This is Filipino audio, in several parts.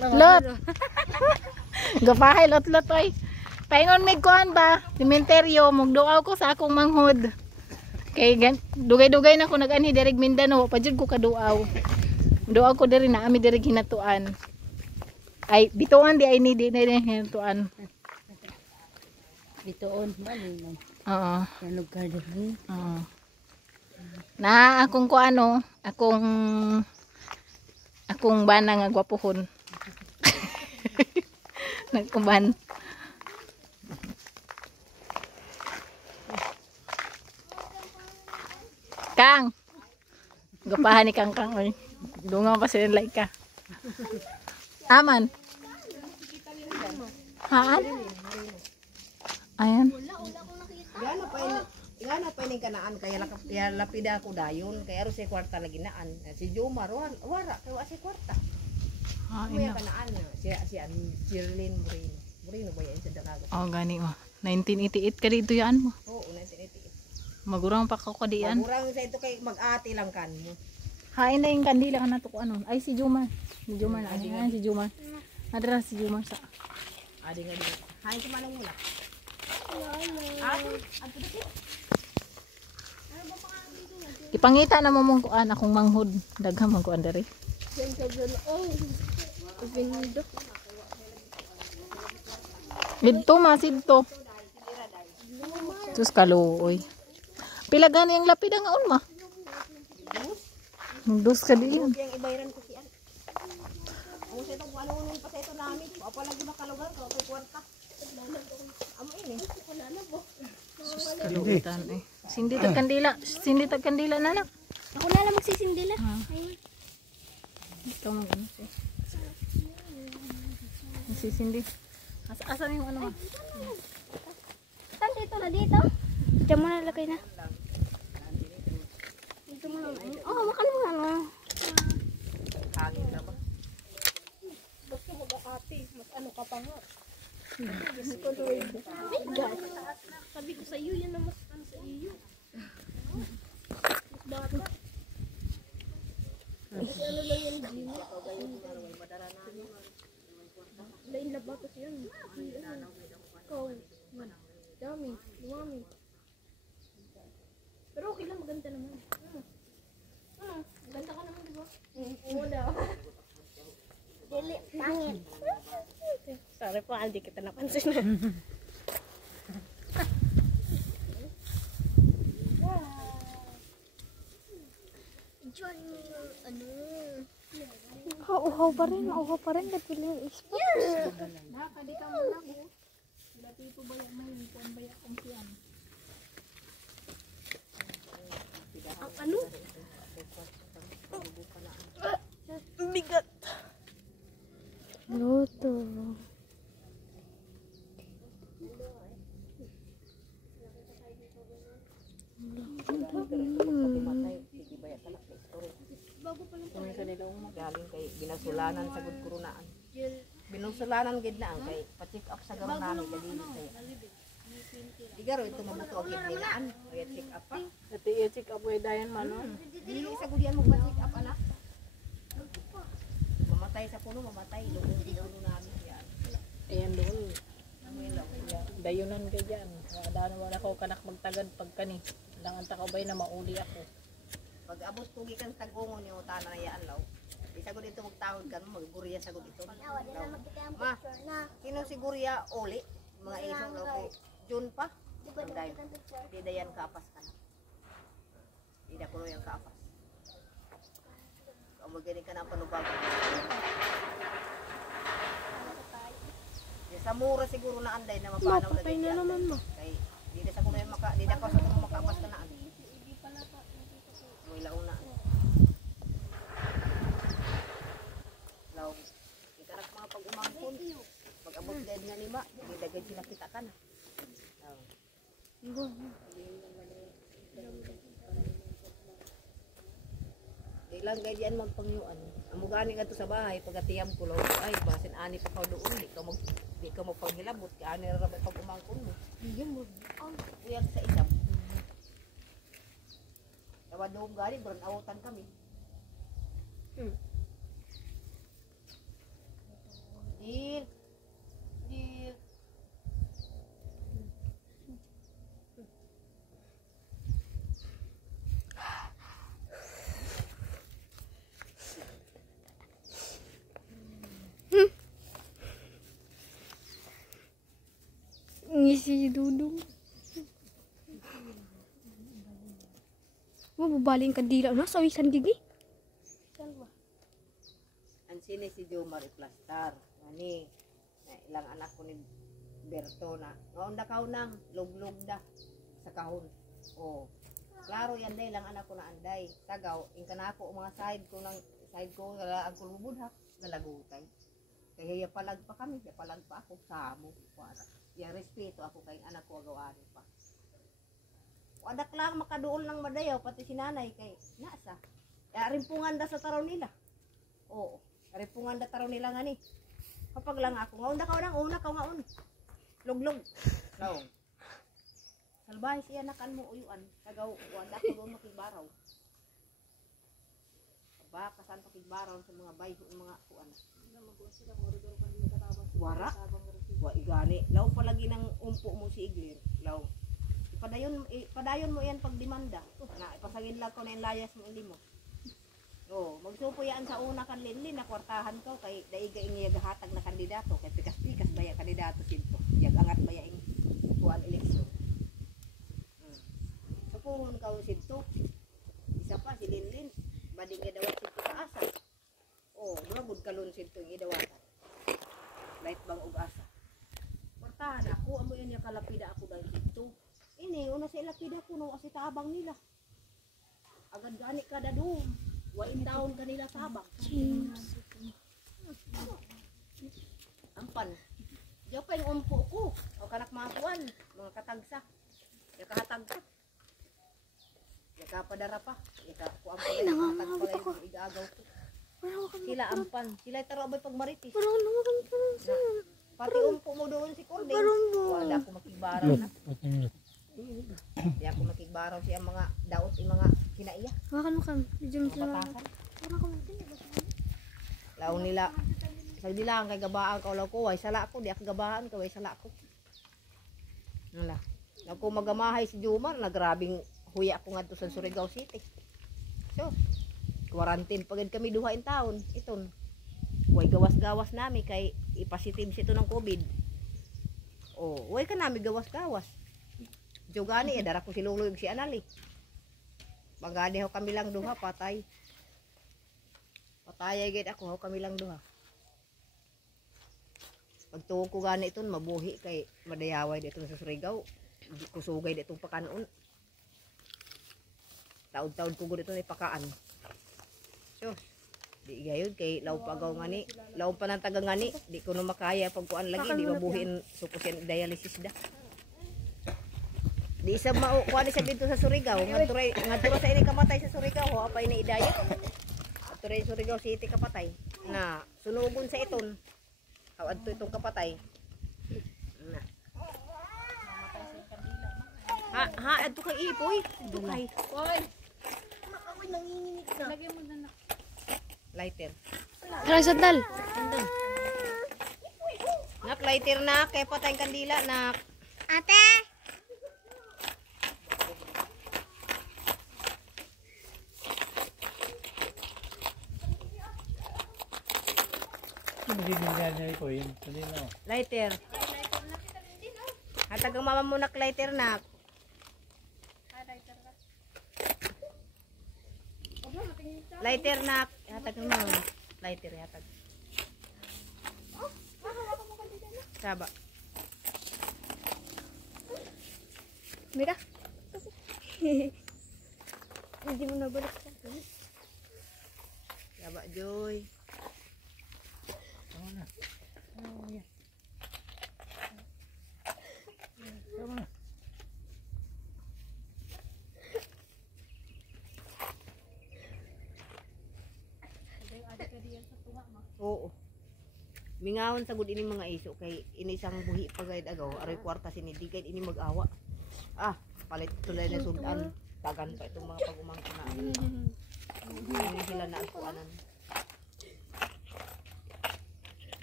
Lot. Gapahay lot oy. Paingon mig kuan ba? Sementeryo mugduaw ko sa akong manghod. Kay dugay-dugay na ko nag-anhi diri Mindanao, pa jud ko kaduaw. Duaw ko diri na ami diri hinatuan. Ay bituan di ay ni di na hinatuan. Bituon bali man. Oo. Sa lugar diri. Oo. Na akong kuano, akong bana nga gwapohon. Nagkuban. Kang. Gapahan ni Kang oy. Dungaw pa sila like ka. Aman. Haan? Ayan. Gana pa ning kanaan kaya lapida ko dayon kaya aro si kwarta lagi naan. Si Jomar wara kay wa si kwarta. Kuya kanaan si Shirlene Moreno ba yan sa Dalaga. Oh gani mo. 1988 ka dito yan mo. Oo, 1988. Magurang pa ka diyan. Magurang sa ito kay mag-ati lang kan mo. Hain na yung kandila ka na to ko ano. Ay si Jomar. Si Jomar na. Ayan si Jomar. Nadara si Jomar sa. Adi nga dito. Hain sa manang mula. Ipangita na mo mong kuan akong manghod. Daghang man kuan diri. Dito masidto. Sus kaluoy. Pila gani ang lapida nga unma? Dos ka diyan. Yang ibayran ko siya. Ang sa itong ano pa sa ito namin. Apa lagi makalugar ko kay kwarta. Amo ini. Sus kaluotan eh. Sindi tag kandila na lang. Ako na lang magsisindila. Ikaw mo gano siya. Sisindi. Asa yung ano? Saan dito na dito? Diyan mo na lagay na. Dito mo na. Oh, makalungan mo. Hangin na ba? Basta mag-aati. Mas ano ka pa nga. My God. Sabi ko sa iyo, yan na mas ano sa iyo. Mas bata. Kasi ano lang yan, Gino. Lain na batas yan. Ikaw. Dami. Lumami. Pero okay lang, maganda naman. Maganda ka naman, diba? Oo daw. Dili, pangit. Sorry po, hindi kita napansin. Diyan yung ano. Uhaw pa rin. Napili yung ispat. Nakakadi ka mo na ko. Dati ito ba yung may kuwan ba yung kumpiyan? Ang ano? Bigat. Luto. Galing kay binasulanan sa gud kurunaan. Binusulanan gid na ang kay pa-check up sa garo namin kay Igaro ito mabuto gid nilaan. Kaya check up pa. Dati i-check up way dayan man no. Dili sa gudian mo pa-check up ana. Mamatay sa puno, mamatay lugon di ulo namin yan. Ayan doon. Dayunan ka dyan. Wala ko kanak magtagad pagkani. Langan ta ka bay na mauli ako. Pag abot ko gikan sa tagungon yung utana na yan law. Isa ko dito magtawag kan magguriya sa gud ito. Ma, kino si guriya uli mga iso law ko. June pa. Di dayan kaapas ka na. Di da kuno yang kaapas. Kung magani ka na panubag. Sa mura siguro na anday na mapanaw na Patay na naman mo. kay di da sa kuno di da ko sa kuno makaapas ka na. May launa. Law. Ikarak mga pag-umangkon. Pag-abot gayud nga 5, di dagay sila kita ka na. Ilang gay diyan magpangyuan. Amo gani kadto sa bahay pagatiyam ko law ay basin ani pa ka doon di ka mo panghilabot kay ani ra pag umangkon mo. Diyan mo. Uyag sa isap. Tawad doon gani burn outan kami. Dudong. Mababaling kandila na sa wisan gigi. Ang sini si Jomar iplastar. Ani, na ilang anak ko ni Berto na. Ngaon da kaon nang luglog da sa kahon. Oh. Klaro yan day lang anak ko na anday. Tagaw, ingka na ako mga side ko ang kulubod ha. Galagutay. Kaya yapalag pa kami, yapalag pa ako samo. Ya respeto ako kay anak ko agawani pa. Wadak lang makaduol ng madayaw pati si nanay kay nasa. Rimpungan da sa taraw nila. Oo. Rimpungan da taraw nila nga ni. Kapag lang ako ngaon da ka una ka ngaon. Luglog. Laong. Salbahe siya nakan mo uyuan. Tagaw wala ko doon makigbaraw. Ba kasan pakigbaraw sa mga bayho mga kuan. Wara. Wa igani. Law palagi nang umpo mo si Iglir. Law. Padayon mo yan pag demanda. Na ipasagin lang ko na yung layas mo ili mo. Oh, magsupo yan sa una kan linlin na kwartahan ko kay daiga ingi gahatag na kandidato kay pikas-pikas baya kandidato sinto. Yag angat baya ing tuan eleksyon. Supuhon ka sinto. Isa pa si Linlin, bading gidawat sinto sa asa. Oh, duragod kalon sinto ing idawatan. Light bang og asa. Kwartahan ako amo yan ya kalapida ako dahil sinto. Ini una sa ilapida ko no asi tabang nila. Agad gani kada dum. Wain taon kanila tabang. Ampan. Diyo pa yung umpo ko. O kanak makuan. Mga katagsa. Yaka hatagsa. Yaka padara pa. Yaka kuang pa yung hatag pa yung igagaw ko. Sila ampan. Sila tarabay pag maritis. Pati umpo mo doon si Cording. Wala ako makigbaraw na. Di ako makigbaraw siya mga daot yung mga kinaiya. Makan. Batasan. Laong nila. Sagdi lang kay gabaan ka ko. Way sala ko. Di ako gabaan ka. Way sala ko. Nala. Ako magamahay si Jomar. Nagrabing huya ko nga to sa Surigao City. So, quarantine pagad kami duhain taon. Iton. Way gawas-gawas nami kay ipasitive sito ng COVID. Oh, way ka nami gawas-gawas. Jogani dara ko si Luluyog si Anali. Magani ho kami lang duha patay. Patay gid ako ho kami lang duha. Pagtuo ko gani iton mabuhi kay madayaway dito sa Surigao. Kusugay ditong pakanon. Taud-taud ko gud ito ni pakaan. So, di gayud kay law pagaw ngani, law pa nang taga ngani, di ko no makaya pag kuan lagi di mabuhin sukusin dialysis da. Di isa kuan siya dito sa Surigao, ngadto sa ini kamatay sa Surigao, ho apay ni idaya. Turay Surigao City kapatay na sunugon sa iton. Aw adto itong kapatay. Na. Ha adto kay ipoy, dukay. Oy. Makakoy nanginginig na. Lagyan mo na. Lighter. Tara sandal. Nak lighter na kay patay kandila nak. Ate. Lighter. Hatag ang mama mo nak lighter nak. Lighter nak. Hatag ang mama. Lighter hatag. Saba. Mira. Hindi mo nabalik sa akin. Saba Joy. Oo. Mingawon sa gud ini mga iso kay ini isang buhi pagayad agaw aroy kwarta sini di kay ini mag-awa. Ah, palit tulay na sudan. Tagan pa itong mga pagumangkin na. Hindi sila na agpuanan.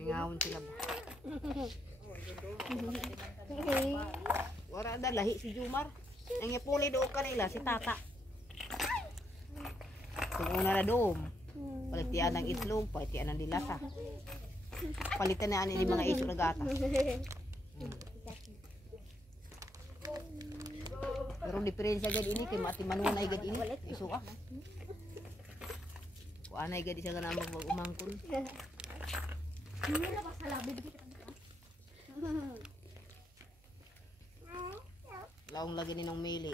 Mingawon sila ba? Wala da lahi si Jomar. Ang ipuli do kanila si Tata. Kung una na doom. Palitian ng itlog, palitian ng dilata. Palitan na ani mga iso na gata. Pero diferensya gad ini kay mati manunay gad ini. Iso ah. Kuanay gad isa kana mag-umangkon. Laong lagi ninong mili.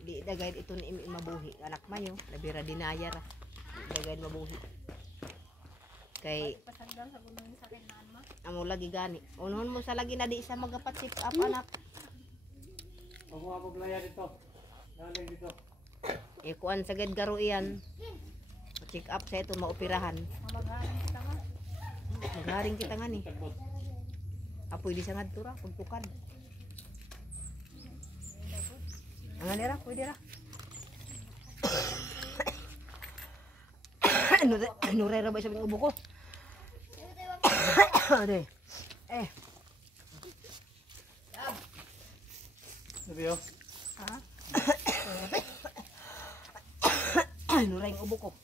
Di dagay ito ni mabuhi. Anak mayo, labira dinaya ra. Di dagay mabuhi. Kay amo lagi gani. Unhon mo sa lagi na di sa magapat-sip up anak. Ako playa dito. Galing dito. Kuan sagad garo iyan. Check up sa ito maoperahan. Magharing kita nga ni. Apoy di sa ngadto ra pagtukad. Ang nira, pwede ra. Ano ra ba sa ubo ko? Ade. Sabi yo. Ano ra yung ubo ko?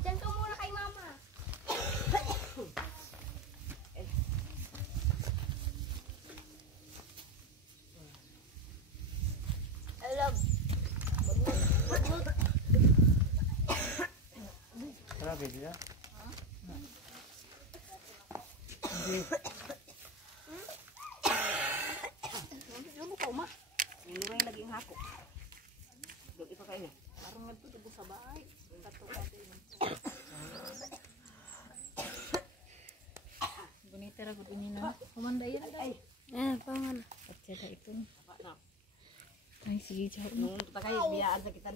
Diyan ka muna kay mama. Grabe dia. Ano ka uma? Ano ra yung laging hako? Dog ipa kayo. Parang ngadto tubo sa bahay. Kato kasi. Bonita ra gud ini na. Kumanda yan. Ay, Patsada ito. na. Ay sige, ciao. Nung pa kayo biyaan sa kita